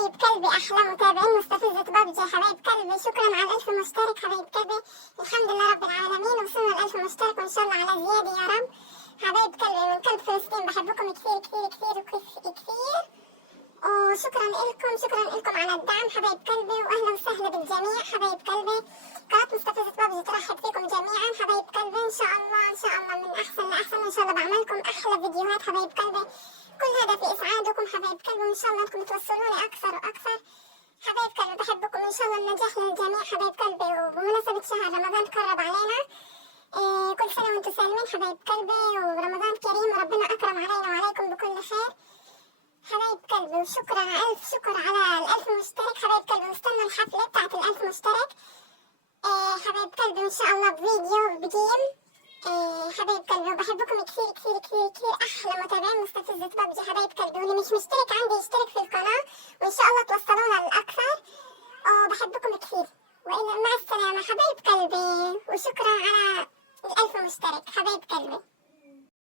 حبايب قلبي، أحلى متابعين مستفزة بابجي حبايب قلبي، شكرا على 1000 مشترك حبايب قلبي. الحمد لله رب العالمين وصلنا ل1000 مشترك وإن شاء الله على زيادة يا رب. حبايب قلبي من قلب فلسطين، بحبكم كثير كثير كثير كثير. وشكرا لكم، شكرا لكم على الدعم حبايب قلبي، واهلا وسهلا بالجميع حبايب قلبي. قناة مستفزة بابجي ترحب فيكم جميعا حبايب قلبي. ان شاء الله ان شاء الله من احسن لاحسن، وان شاء الله بعملكم احلى فيديوهات حبايب قلبي. كل هدفي اسعادكم حبايب قلبي، وان شاء الله انكم توصلوني اكثر واكثر حبايب قلبي. بحبكم، ان شاء الله النجاح للجميع حبايب قلبي. وبمناسبة شهر رمضان قرب علينا، كل سنة وانتم سالمين حبايب قلبي، ورمضان كريم وربنا اكرم علينا وعليكم بكل خير حبايب قلبي. وشكرا ألف شكر على 1000 مشترك حبايب قلبي. مستنى الحفلة بتاعت 1000 مشترك حبايب قلبي، وإن شاء الله بفيديو بجيم حبايب قلبي. وبحبكم كثير كثير كثير كثير، أحلى متابعين مستفزة بابجي حبايب قلبي. واللي مش مشترك عندي يشترك في القناة، وإن شاء الله توصلونا للأكثر. وبحبكم كثير، وإلى مع السلامة حبايب قلبي. وشكرا على 1000 مشترك حبايب قلبي.